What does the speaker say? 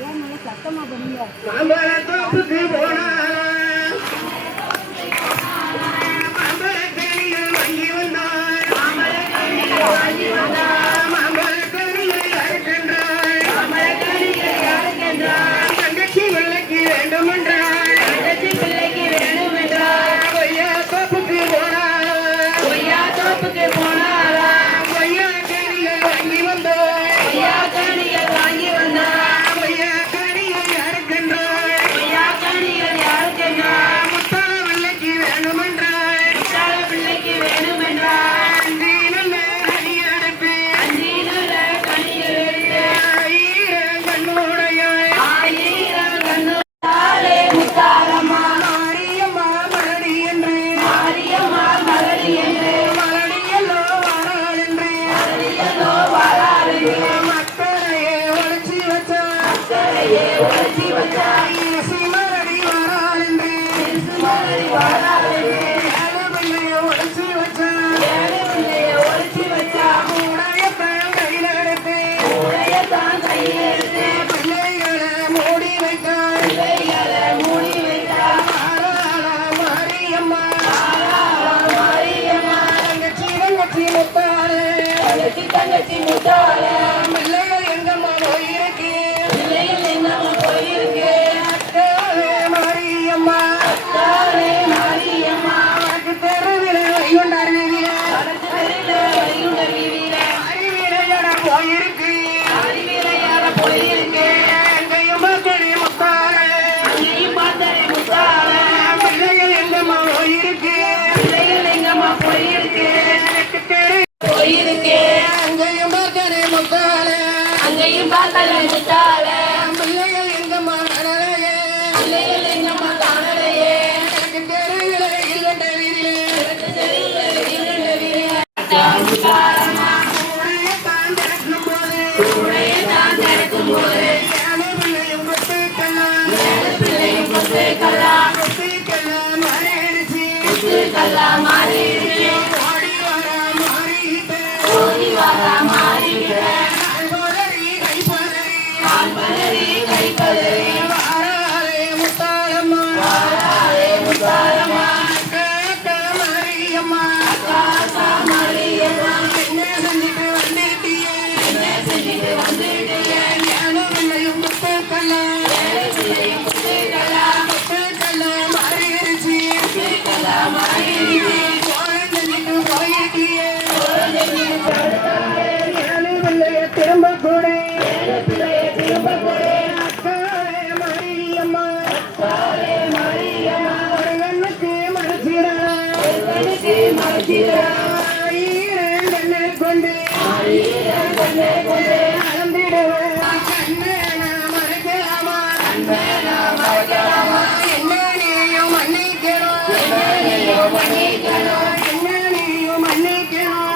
ஏன் நல்லா சத்தமா பண்ணுங்க. மாம்பழத்தோப்புக்கு போனா தங்கச்சி முத்தால பிள்ளைகள் எங்கம்மா போயிருக்கு பிள்ளைகள் எங்கம்மா போயிருக்கு மாரியம்மா மாரியம்மா வடக்கு தெருவில் வைகுண்டர் வீதியில அறிவிலையோட போயிருக்கு அறிவிலையோட போயிருக்கு எங்கேயும் பார்த்தனே முத்தால அங்கேயும் பார்த்தனே முத்தால பிள்ளைகள் எங்கம்மா போயிருக்கு பிள்ளைகள் எங்கம்மா போயிருக்கு போயிருக்கு அங்கேயும் பார்த்தனே முத்தால அங்கேயும் பார்த்தனே முத்தால பிள்ளைகள் எங்கம்மா காணலையே பிள்ளைகள் எங்கம்மா காணலையே எனக்கு தெருவில் இல்லண்ட வீதியிலே எனக்கு தெருவில் இல்லண்ட வீதியிலே கூடையை தான் திறக்கும் போது ஏழு பிள்ளையும் கொத்துக்கெல்லாம் மாறிடுச்சு ஓடி வர மாறிவிட கை பதறி வாராளே முத்தாளம்மா மாரியம்மா என்ன செஞ்சுட்டு வந்துட்டியே ஞானம் இல்லையும் முத்துக்கெல்லாம் மாறிடுச்சு திரும்ப கூட மாரியம்மா ஒரு கண்ணுக்கு மறைச்சிட கொண்டு அளந்திடுவேன் கண்ணை மறைக்கலாமா என்ன நீயும் மன்னிக்கணும் என்ன நீயும் மன்னிக்கணும்